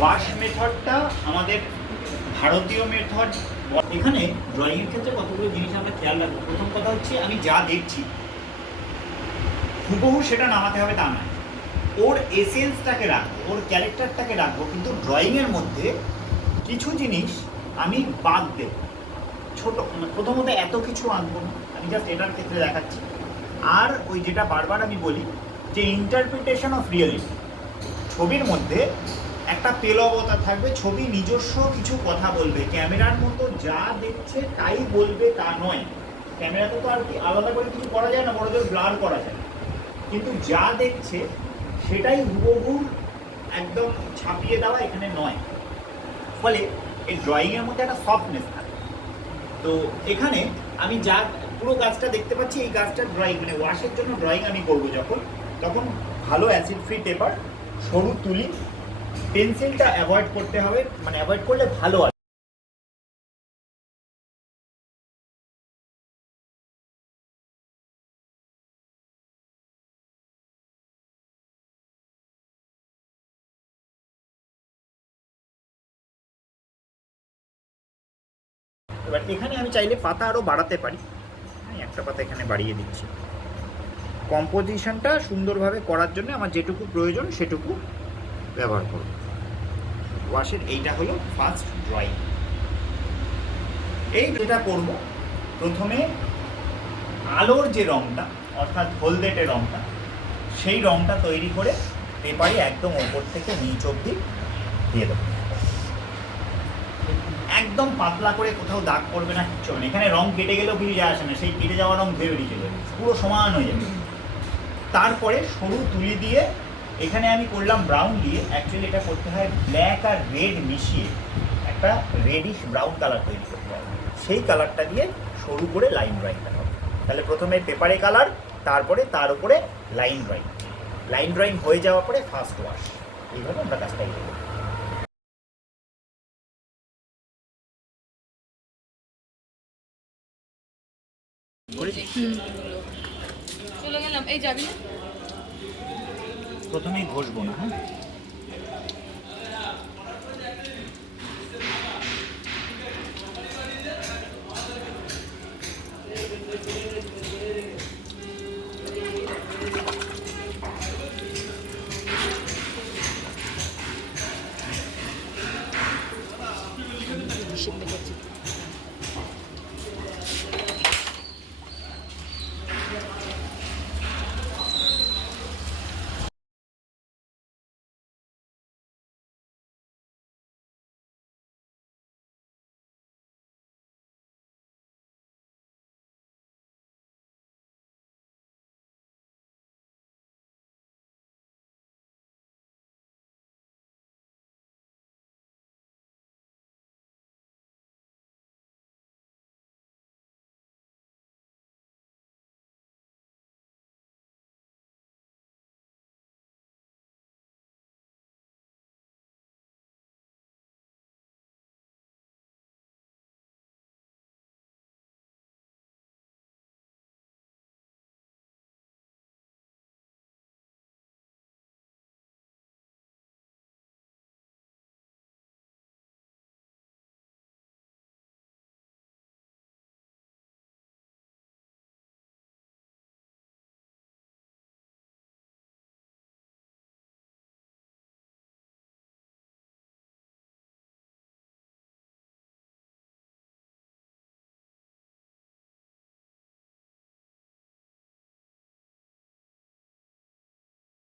Wash মেথডটা আমাদের ভারতীয় method. এখানে ড্রয়িংয়ের ক্ষেত্রে কতগুলো জিনিস আমরা খেয়াল রাখবো। প্রথম কথা হচ্ছে আমি যা দেখছি হুবহু সেটা নামাতে হবে তা নয়, ওর এসেন্সটাকে রাখবো, ওর ক্যারেক্টারটাকে রাখবো, কিন্তু ড্রয়িংয়ের মধ্যে কিছু জিনিস আমি বাদ দেব। ছোটো প্রথমত এত কিছু আনবো না, আমি জাস্ট এটার ক্ষেত্রে দেখাচ্ছি। আর ওই যেটা বারবার আমি বলি যে ইন্টারপ্রিটেশন অফ রিয়েলিটি, ছবির মধ্যে একটা পেলবতা থাকবে, ছবি নিজস্ব কিছু কথা বলবে, ক্যামেরার মতো যা দেখছে তাই বলবে তা নয়। ক্যামেরাতে তো আর কি আলাদা করে কিছু করা যায় না, বড়দের ব্লার করা যায়, কিন্তু যা দেখছে সেটাই হুবহু একদম ছাপিয়ে দেওয়া এখানে নয়। ফলে এই ড্রয়িংয়ের মধ্যে একটা সফটনেস থাকে। তো এখানে আমি যা পুরো গাছটা দেখতে পাচ্ছি, এই গাছটার ড্রয়িং মানে ওয়াশের জন্য ড্রয়িং আমি করব যখন, তখন ভালো অ্যাসিড ফ্রি পেপার, সরু তুলি, পেন্সিলটা অ্যাভয়েড করতে হবে, মানে অ্যাভয়েড করলে ভালো আর এবার এখানে আমি চাইলে পাতা আরও বাড়াতে পারি। আমি একটা পাতা এখানে বাড়িয়ে দিচ্ছি। কম্পোজিশনটা সুন্দরভাবে করার জন্য আমার যেটুকু প্রয়োজন সেটুকু ব্যবহার করব। ওয়াশের এইটা হলো ফার্স্ট ড্রয়িং। এই যেটা করব, প্রথমে আলোর যে রঙটা অর্থাৎ হলদেটে রঙটা, সেই রঙটা তৈরি করে পেপারে একদম ওপর থেকে নিচ অবধি দিয়ে দেবো। একদম পাতলা করে, কোথাও দাগ পড়বে না, কিচ্ছু হবে না। এখানে রং কেটে গেলেও কিছু যায় আসে না, সেই কেটে যাওয়া রং ধুয়ে বেরিয়ে চলে যাবে, পুরো সমান হয়ে যাবে। তারপরে সরু তুলি দিয়ে এখানে আমি করলাম ব্রাউন দিয়ে, অ্যাকচুয়ালি এটা করতে হয় ব্ল্যাক আর রেড মিশিয়ে একটা রেডিশ ব্রাউন কালার তৈরি করতে হয়। সেই কালারটা দিয়ে সরু করে লাইন ড্রয়িংটা হবে। তাহলে প্রথমে পেপারে কালার, তারপরে তার উপরে লাইন ড্রয়িং। লাইন ড্রয়িং হয়ে যাওয়ার পরে ফার্স্ট ওয়াশ। এইভাবে আমরা কাজটা এগিয়ে দেবো। চলে গেলাম, এই যাবি না? প্রথমেই ঘষবো না, হ্যাঁ।